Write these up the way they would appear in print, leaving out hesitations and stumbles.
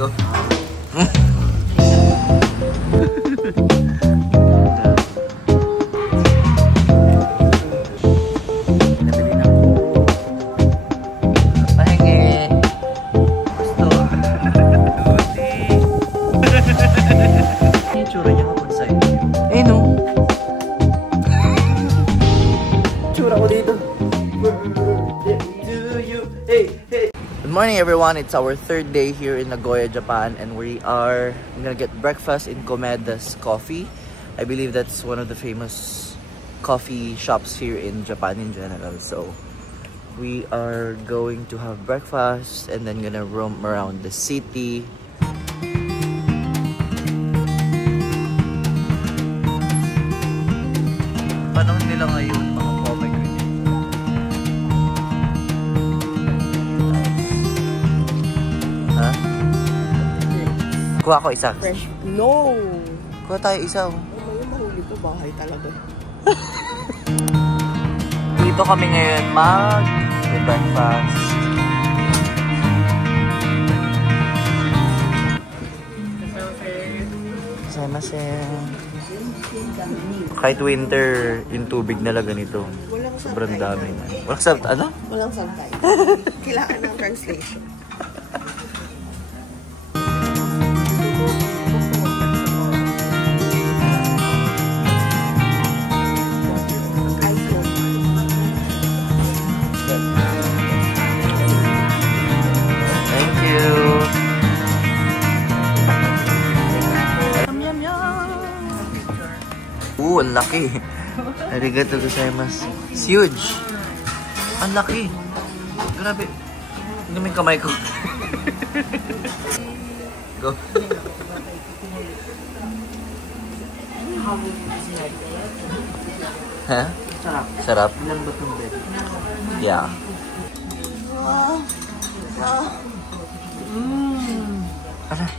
Go. Good morning everyone, it's our third day here in Nagoya, Japan, and I'm gonna get breakfast in Komeda's Coffee. I believe that's one of the famous coffee shops here in Japan in general. So we are going to have breakfast and then gonna roam around the city. Panahon nila ngayon mga pomegranate. Ha? Kuha ko isa. Fresh. No! Kuha tayo isa. Yung mahuli ko bahay talaga. Dito kami ngayon mag-breakfast. Kahit winter, yung tubig nila ganito. Sobrang dami na. Walang salt, ano? Walang santay. Kailangan ng translation. Thank you. Ang laki. Arigato gozaimasu. It's huge. Ang laki. Grabe. Tingnan mo yung kamay ko. Go. Ha? Sarap. Sarap? Lambot ng bed. Yeah. Aray.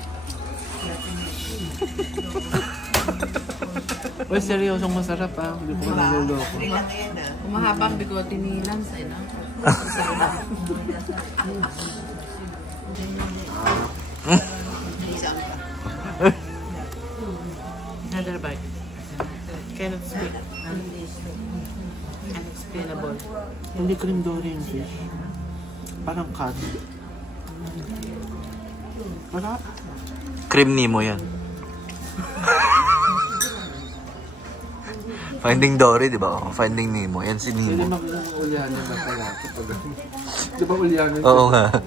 Uy, seryosong masarap ah. Hindi ko naluloko. Umahaba ang bigote ni Lance, eh, no? Another bite. Cannot speak. Unexplainable. Hindi cream dory yung fish. Parang cod. Parang Cream Nemo yan. Finding Dory, di ba? Oh, Finding Nemo. Yan si hindi Nemo. mag-ulyanan na pala. Di ba ulyanan? Oo nga.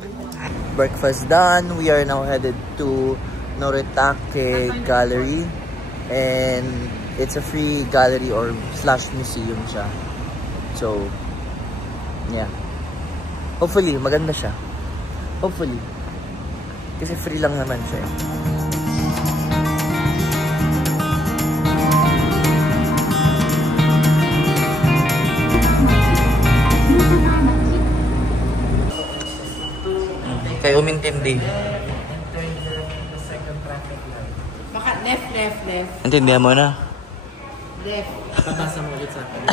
Breakfast done. We are now headed to Noritake Gallery. And it's a free gallery or / museum siya. So, yeah. Hopefully, maganda siya. Hopefully. Kasi free lang naman siya. Kayo umintindi. Baka left. Intindihan mo na? Left. Babasa mo ulit sa akin.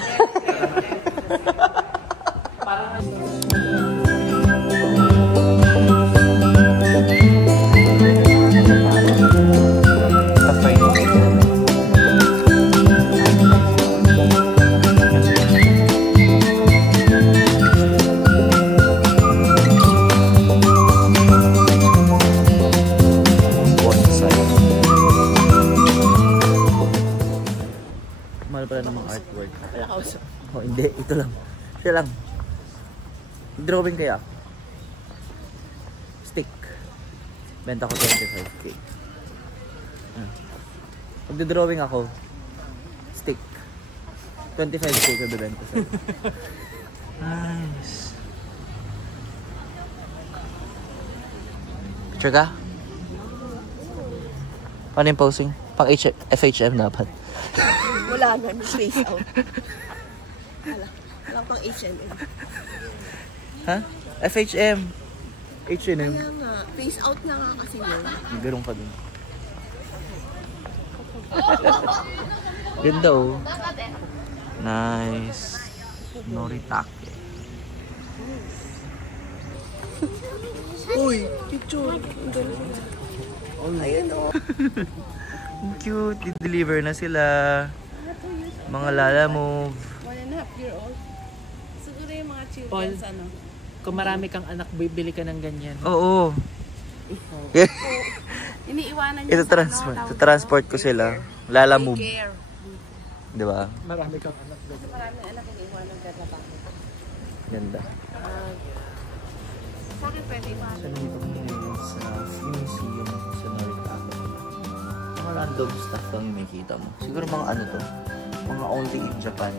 Mahal pala namang artwork. Oh, hindi. Ito lang. Siya lang. Drawing kaya. Stick. Benta ko 25k. Pag-drawing ako, stick. 25k ko bibenta sa'yo. Nice. Picture ka? Paano yung posing? Pang FHM dapat. Wala na. Face out. Wala pang H&M. Ha? FHM. H&M. Kaya nga. Face out na nga kasi yun. Garong ka dun. Ganda oh. Nice. Noritake. Uy, picture. Ayan o. Cute. Di-deliver na sila. Mga Lala Move. 1.5-year-old. Siguro yung mga Paul. children, ano? Kung marami kang anak, bibili ka ng ganyan. Oo. Iniiwanan niya Ito-transport ko sila. Lala Move. care. Diba? Marami kang anak. Kasi marami anak iniiwanan ka na bakit. Ganda. Sa akin pwede iwanan. So, nandito kami ngayon sa museum sa Narita. Mga random stuff lang yung makikita mo. Siguro mga ano to. Mga only in Japan.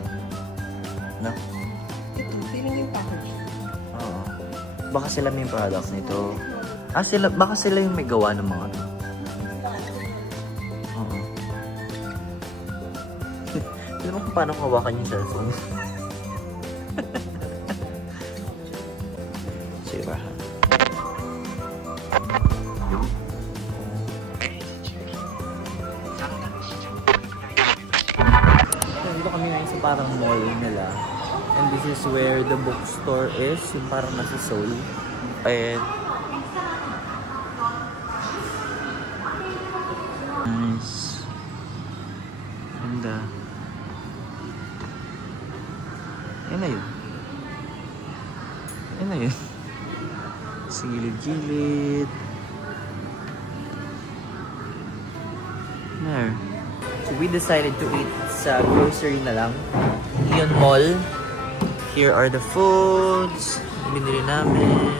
No? Ito, feeling yung package. Oo. Baka sila may product nito. Baka sila yung may gawa ng mga to. Oo. Alam mo kung paano hawakan yung cellphone? Diba? Dito kami ngayon sa parang mall nila. And this is where the bookstore is. Yung parang nasa Seoul. And nice. Ganda. Yan na yun. Yan na yun. Gilid-gilid. There. So we decided to eat sa grocery na lang. Ion Mall. Here are the foods. Binili namin.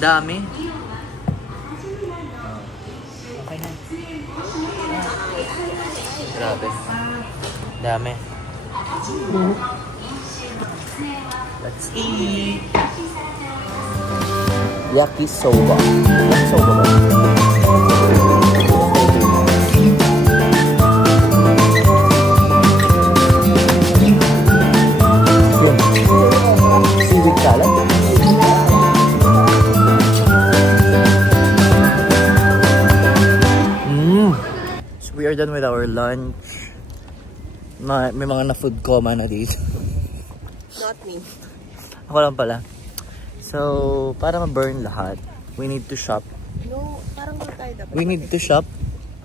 Dami. Okay na. Grabe. Dami. Let's eat. Yakisoba. Yakisoba ba? Seaweed salad. So we are done with our lunch. May mga na-food coma na dito. Not me. Ako lang pala. So, para ma-burn lahat, we need to shop. No, parang doon tayo dapat. We need to shop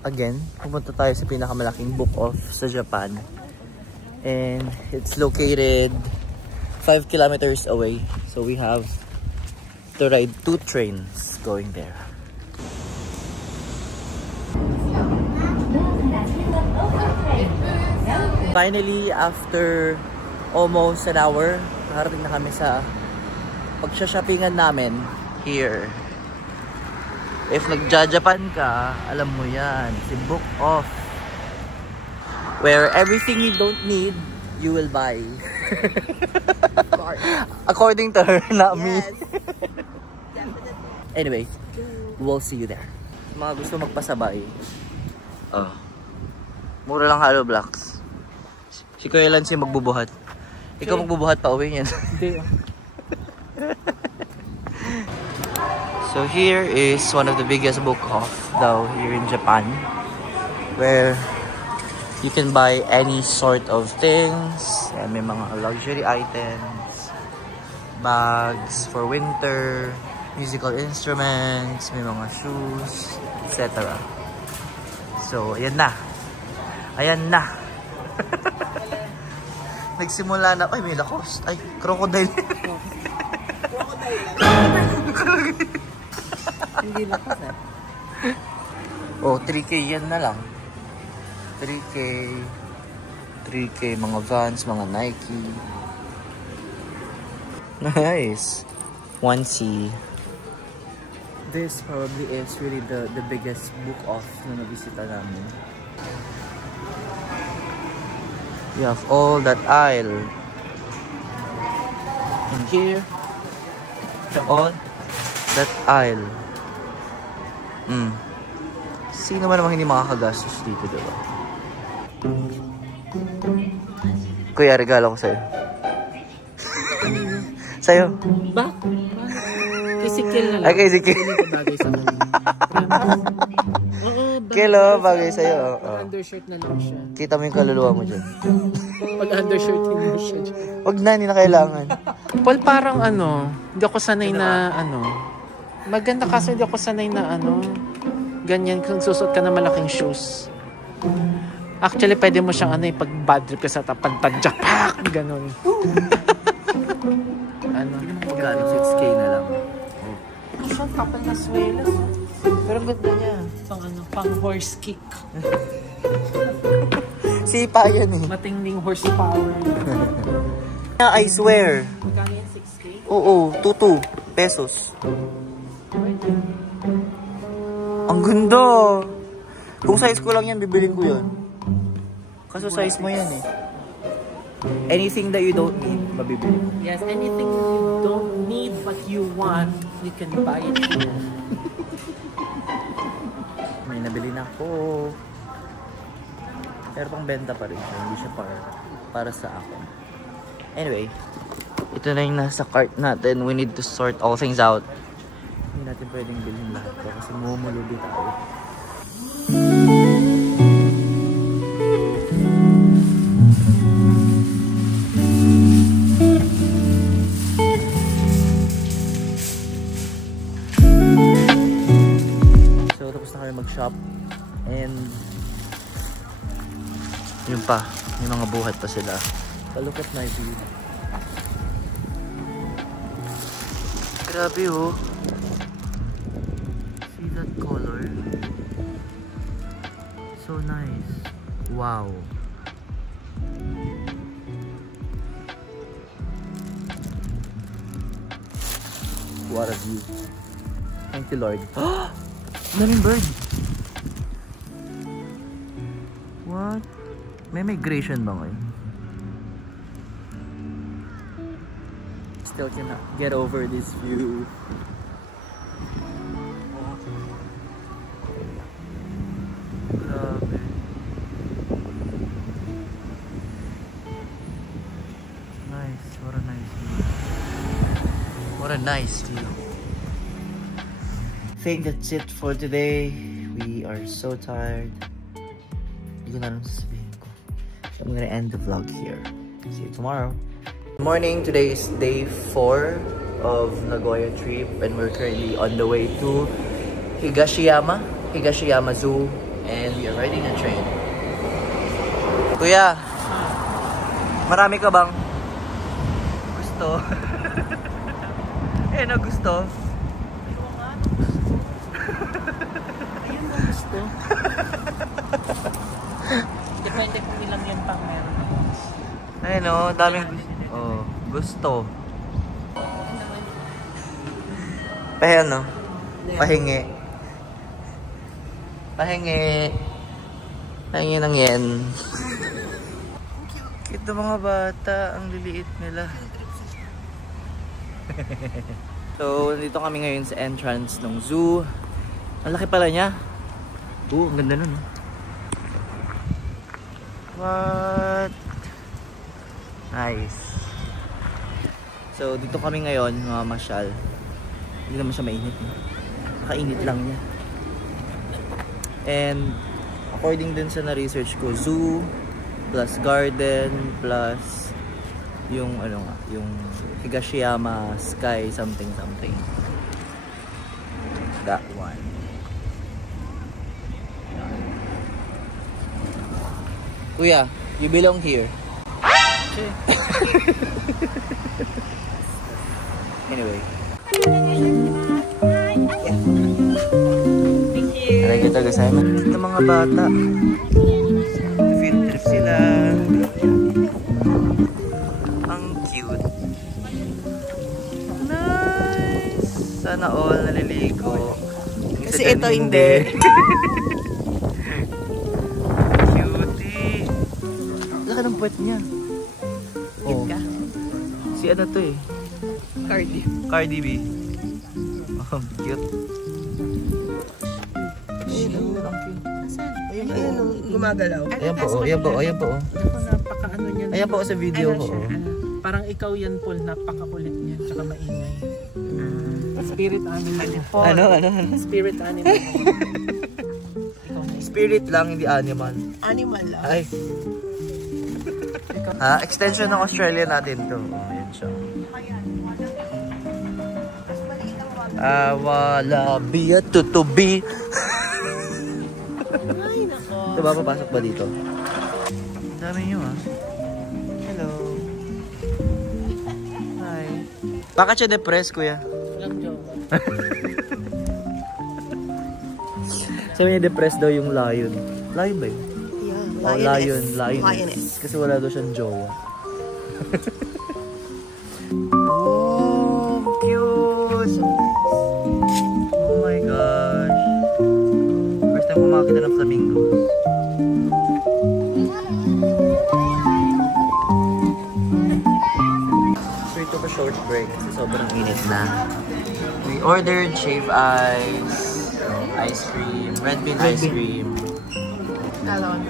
again. Pumunta tayo sa pinakamalaking book off sa Japan. And it's located 5 kilometers away. So we have to ride 2 trains going there. Finally, after almost an hour, nakarating na kami sa pagsha-shoppingan namin here. If nagja-Japan ka, alam mo yan, si Book Off. Where everything you don't need, you will buy. According to her, not me. Anyway, we'll see you there. Mga gusto magpasabay. Mura lang Hollow Blocks. Si Kuya Lance magbubuhat. Ikaw magbubuhat pa uwi niyan. Hindi. So here is one of the biggest book off daw here in Japan, where you can buy any sort of things. Yan, may mga luxury items, bags for winter, musical instruments, may mga shoes, etc. So ayan na. Ayan na. Nagsimula na. Ay, may Lacoste. Ay, crocodile. Hindi lakas eh. Oh, 3K yan na lang. 3K. 3K, mga Vans, mga Nike. Nice. 1C. This probably is really the biggest book off na nabisita namin. You have all that aisle. And here, all that aisle. Sino man namang hindi makakagastos dito, diba? Kuya, regalo ko sa'yo. Sa'yo. Ba? Kisikil na lang. Ay, kisikil. Bagay sa akin. Oo, Kilo, bagay sa'yo. undershirt na lang siya. Kita mo yung kaluluwa mo dyan. Pag undershirt hindi siya dyan. Wag na, hindi na kailangan. Paul, parang hindi ako sanay na Maganda kaso hindi ako sanay na ano, ganyan kung susot ka na malaking shoes. Actually, pwede mo siyang ano, pag bad trip ka sa tapad, japak, ganun. Ano? Magkano 6K na lang. Ito siyang kapal na swelas. Pero ang ganda niya. Pang ano, pang horse kick. Sipa yan eh. Matinding horsepower. I swear. Magkano yan? 6K? Oo, 22 pesos. Ang ganda. Kung size ko lang yan, bibilin ko yan. Kaso size mo yan eh. Anything that you don't need, mabibili. Yes, anything you don't need but you want, you can buy it here. May nabili na ako. Pero pang benta pa rin siya. Hindi siya para sa akin. Anyway, ito na yung nasa cart natin. We need to sort all things out. Hindi natin pwedeng bilhin lahat to kasi mumulubi tayo. So, tapos na kami mag-shop. And yun pa, may mga buhat pa sila. But look at my view. Grabe oh. See that color? So nice. Wow. What a view. Thank you, Lord. Daming bird. What? May migration ba ngayon? Still cannot get over this view. Grabe. Nice. What a nice view. What a nice view. I think that's it for today. We are so tired. Hindi ko na alam sasabihin ko. So I'm gonna end the vlog here. See you tomorrow. Good morning. Today is day 4 of Nagoya trip and we're currently on the way to Higashiyama Zoo and we are riding a train. Kuya, marami ka bang gusto? Na gusto? Ayun mo gusto. Depende kung ilang yan pang meron ako. Ayun o, daming gusto. Ayun o, pahingi. Pahingi ng yen. Ito mga bata, ang liliit nila. So, dito kami ngayon sa entrance ng zoo. Ang laki pala niya. Ang ganda nun. What? Nice. So, dito kami ngayon, mga masyal. Hindi naman siya mainit. Nakainit lang niya. And, according din sa na-research ko, zoo, plus garden, plus yung, yung Higashiyama Sky something. That one. Kuya, you belong here. Anyway. Thank you talaga sa amin. Ito mga bata. Field trip sila. Ang cute. Nice. Sana all naliligo. Kasi ito hindi. Cutie. Laka ng puwet niya. Oh. Si ano to eh? Cardi B. Oh, cute. Ayun, gumagalaw. Ayan po. Napaka-ano niyan. Ayan po sa video ko. Parang ikaw yan, Paul. Napakakulit niya. Tsaka maingay. Spirit animal. Paul. Ano? Spirit animal. Spirit lang, hindi animal. Animal lang. Ay. Ha? Extension ng Australia natin to. Oh, ayan siya. Wala biya tutubi. Ay, nako. Diba, papasok ba dito? Ang dami nyo ah. Hello. Hi. Bakit siya depressed, kuya? Walang joke. Sabi niya depressed daw yung lion. Lion ba yun? Yeah, Oh, lion. Lioness. Kasi wala daw siyang jowa. Oh, cute! Oh my gosh. First time ko makakita ng flamingos. So we took a short break kasi sobrang init na. We ordered shaved ice, ice cream, red bean ice cream, Melon.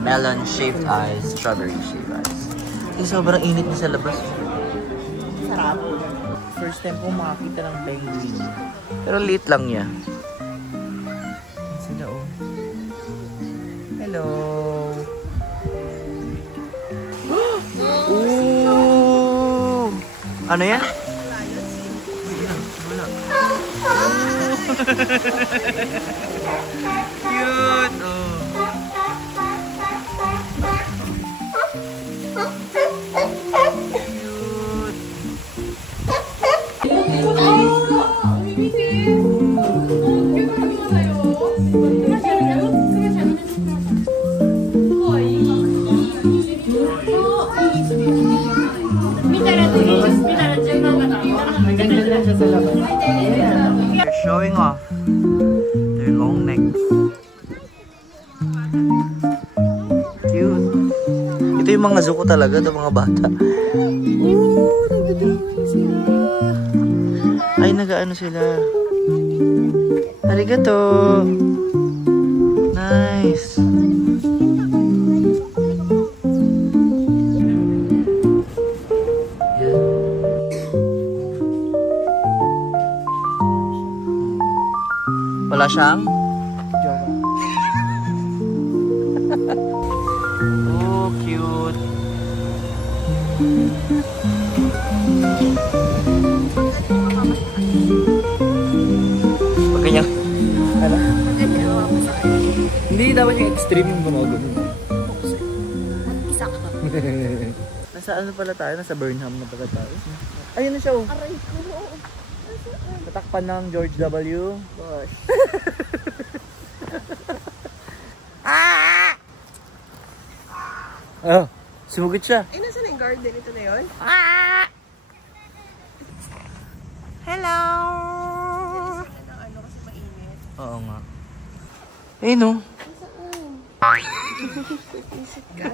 melon shaved ice, strawberry shaved ice. Kasi sobrang init na sa labas. Sarap. First time ko makakita ng penguin. Pero late lang niya. Sila oh. Hello. Ooh! Ano yan? Wala. Cute! Oh. They're showing off their long necks. Cute. Ito yung mga zuko talaga, ito mga bata. Ooh, nagdadrawing sila. Ay, nag-ano sila. Arigato. Nice. Wala siyang? Jowa. Oh, cute. Pag ganyan. Ano? Hindi dapat yung extreme yung gumagano. Isa ka. Nasa ano pala tayo? Nasa Burnham na pala tayo. Ayun na siya oh. Aray ko. Tatakpan ng George W. Gosh. Oh, sumugot siya. Ay, nasa na yung garden? Ito na yun? Hello! Ano kasi mainit. Oo nga. Eh no. Isip ka.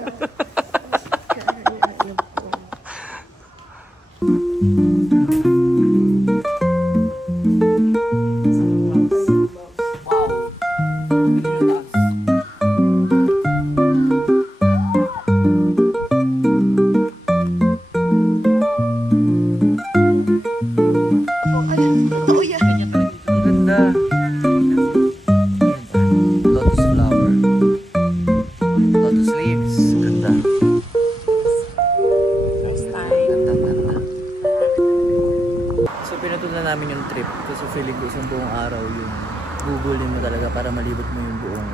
namin yung trip kasi feeling ko isang buong araw yung gugulin mo talaga para malibot mo yung buong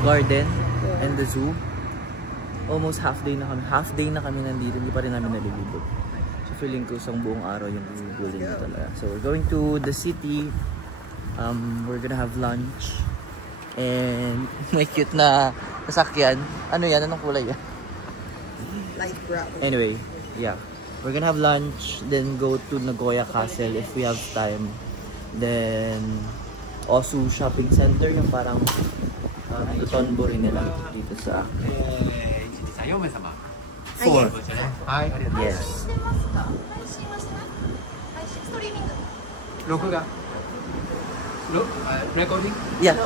garden and the zoo. Almost half day na kami nandito, hindi pa rin namin nalilibot. So feeling ko isang buong araw yung gugulin mo talaga. So we're going to the city. We're gonna have lunch and may cute na sasakyan. Ano yan? Anong kulay yan? Light brown. Anyway, yeah. We're gonna have lunch, then go to Nagoya Castle if we have time. Then, Osu Shopping Center, yung parang Tonbori nila dito sa... 4名様。 Four. はい、ありがとうございます。 Yes. 録画。レコーディング。 Yeah.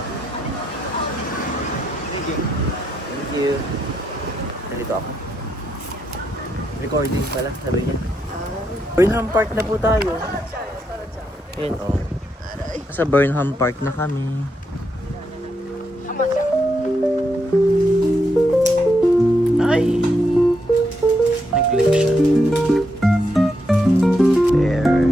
Thank you. Nalito ako. Recording pala, sabi niya. Burnham Park na po tayo. Ayun, oh. Sa Burnham Park na kami. Ay! Nag-click siya. There.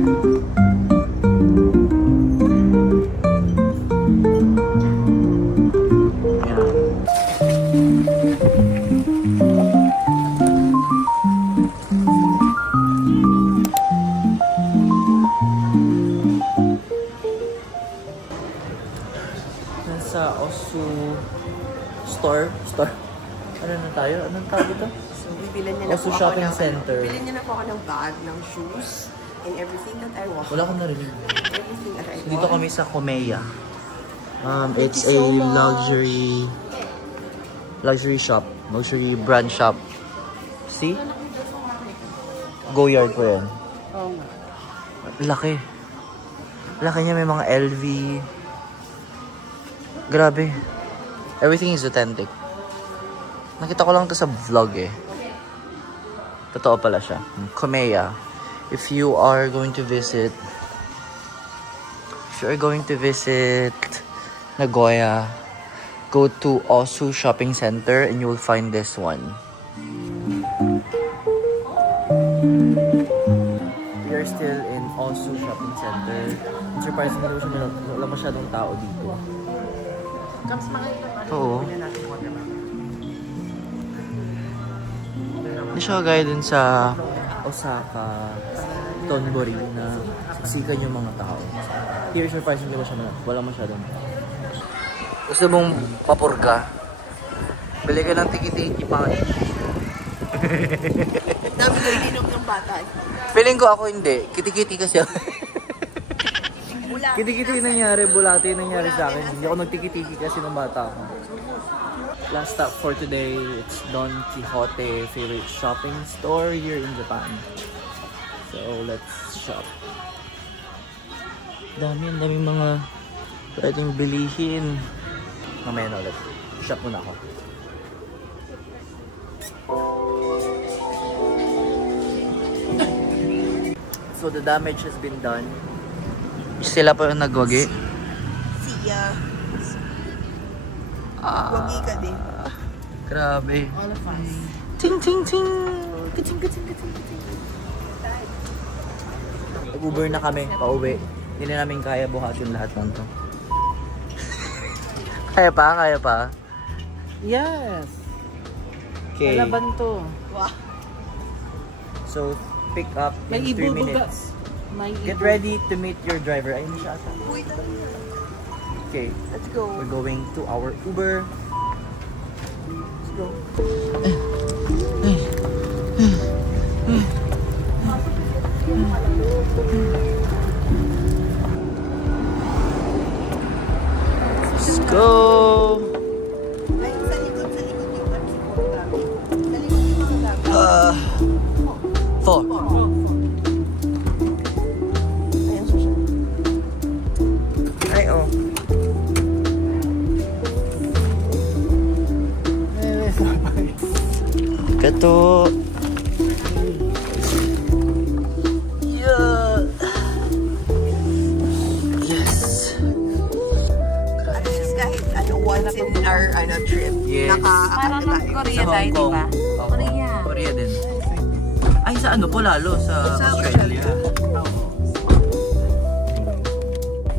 sa Osu store. Ano na tayo? Anong tawag ito? So, bibilan niya na Osu po ako Shopping ng, Center. bibilan niya na po ako ng bag, ng shoes, and everything that I want. Wala akong narinig. Everything that I want. Dito kami sa Komeya. It's a luxury shop. Luxury brand shop. See? Goyard po yan. Oh. Laki. Laki niya, may mga LV. Grabe. Everything is authentic. Nakita ko lang to sa vlog eh. Totoo pala siya. Komeya. If you are going to visit Nagoya, go to Osu Shopping Center and you will find this one. We are still in Osu Shopping Center. Surprisingly, wala masyadong tao dito. Oo. Hindi siya gaya dun sa Osaka, Tonbori na siksikan yung mga tao. Here, surprisingly, wala masyadong. Gusto mong papurga? Bili ka ng tiki-tiki pa. Dami ko ininom ng bata. Feeling ko ako hindi. Kiti-kiti kasi ako. Kiti-kiti yung nangyari. Bulate yung nangyari sa akin. Hindi ako nagtiki-tiki kasi nung bata ako. Last stop for today, it's Don Quijote, favorite shopping store here in Japan. So, let's shop. Daming mga pwedeng bilihin. Mamaya na ulit. Shop muna ako. So, the damage has been done. Sila pa yung nagwagi. Siya. Wagi ka din. Grabe. All of us. Ting ting ting. Kiting. Nag-Uber na kami, pauwi. Hindi na namin kaya buhatin lahat ng to. Kaya pa? Yes. Okay. Malaban to. Wow. So, pick up in 3 minutes. Get ready to meet your driver. Ayun siya ata. Okay. Let's go. We're going to our Uber. Let's go. Let's go. Ay, sa likod yung siguro dami. Sa likod yung mga dami. 4. Ayan siya. Ay, oh. Kato. Yeah. Yes. At least kahit once in our trip, Yes. naka-akit tayo. Korea tayo, di ba? Korea. Korea din. Ay, sa ano po lalo? Sa Australia.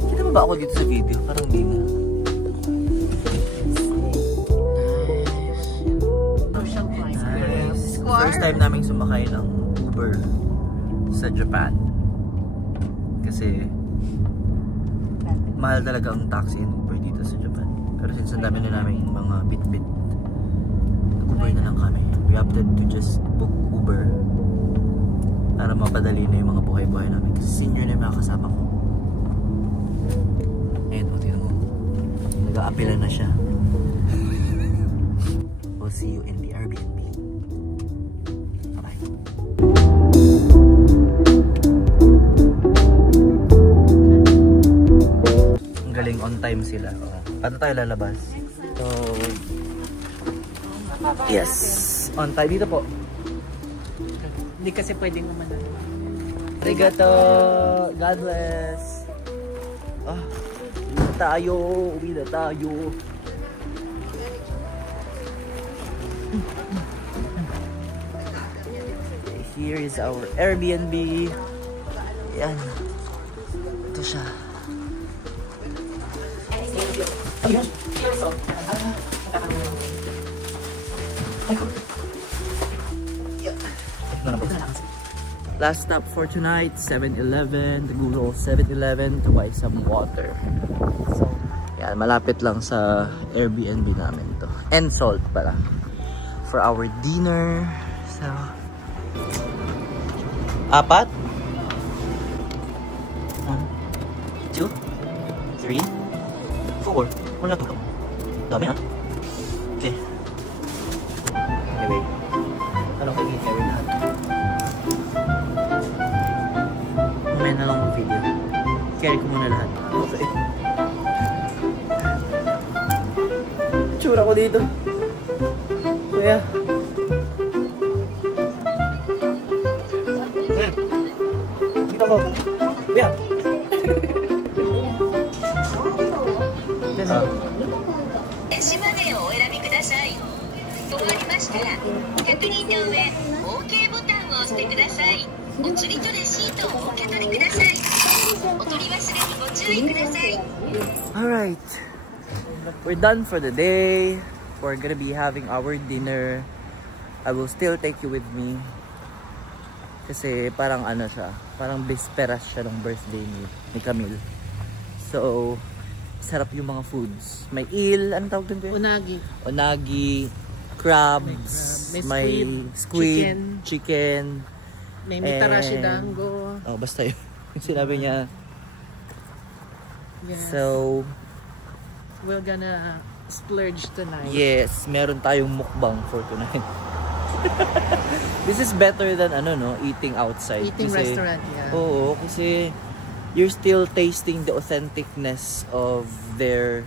Kita mo ba ako dito sa video? Parang di na. Nice. First time naming sumakay ng Uber sa Japan. Kasi mahal talaga ang taxi and Uber dito sa Japan. Pero since ang dami na namin mga bit-bit, nag-Uber na lang kami. We opted to just book Uber para mapadali na yung mga buhay-buhay namin. Kasi senior na yung mga kasama ko. Ayun, o, tingnan mo. Nag-a-apela na siya. We'll see you in the Airbnb. Bye-bye. Ang galing, on time sila. Oh. Paano tayo lalabas? So, yes. On time. Dito po. Hindi kasi pwedeng umano. Arigato! God bless! Ah, uwi na tayo! Here is our Airbnb. Yan. Ito siya. Last stop for tonight, 7-Eleven, the Google 7-Eleven to buy some water. So, Yan, malapit lang sa Airbnb namin to. And Salt pala. For our dinner. So, 4? 1, 2, 3, 4. Wala tulong. Dami ha? Okay. Anyway. Anong kainin kayo lahat? Mamaya na lang mag-video. Carry ko muna lahat. Okay. Tsura ko dito. Kuya. Dito ko. Kuya. Alright. We're done for the day. We're gonna be having our dinner. I will still take you with me. Kasi parang ano siya. Parang bisperas siya ng birthday ni Camille. So, sarap yung mga foods. May eel. Anong tawag dun? Unagi. Unagi. Crabs. May squid. Chicken. May mitarashi dango. Oh, basta yun. Sinabi niya. Yes. So, we're gonna splurge tonight. yes, meron tayong mukbang for tonight. This is better than eating outside. Eating restaurant, yeah. Oo, kasi you're still tasting the authenticness of their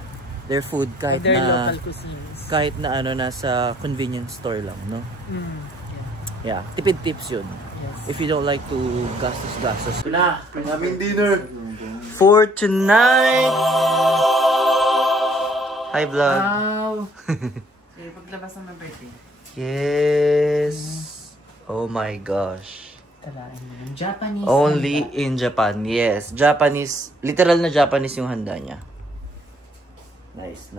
food kahit Their na local cuisines. kahit na nasa convenience store lang, no? Yeah, tipid tips yun. Yes. If you don't like to gastos. Na, aming dinner. For tonight. Hi vlog. Wow! Okay, paglabas ng my birthday. Yes. Oh my gosh. Talaan mo ng Japanese. Only in Japan. Yes. Japanese. Literal na Japanese yung handa niya. Nice.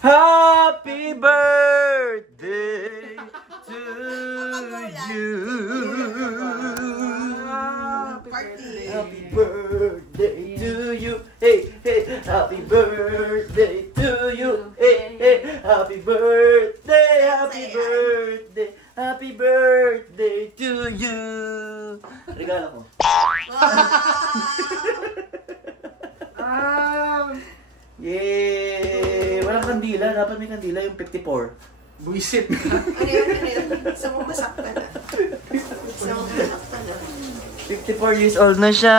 Happy birthday to you. Happy birthday to you. Hey. Happy birthday to you. Hey. Happy birthday. Happy birthday to you. Regalo ko. Yay! Walang kandila. Dapat may kandila yung 54. Buisit. Ano yun? Gusto mo masaktan na. 54 years old na siya.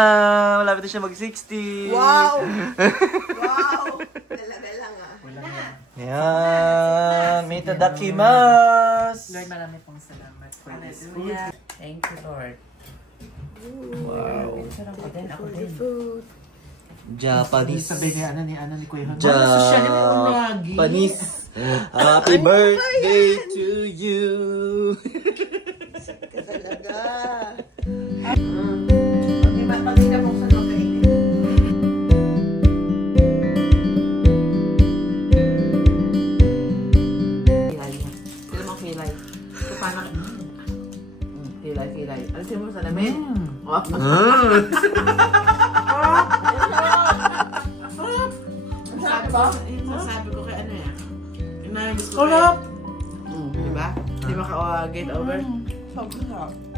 Malapit na siya mag-60. Wow! Talaga lang ah. Yan. Itadakimasu. Lord, marami pong salamat for this food. Thank you, Lord. Wow. Ako din. Japanese. Sabi ni Kuya Han. Japanese. Happy birthday to you. Talaga. Okay, pag-ina po sa mga kainin. Sila mga kilay. So, paano? Kilay. Alisin mo sa lamin. Sabi ko kay ano yan. Inayos ko kaya. Diba? Di ba ka get over? Sobrang sarap.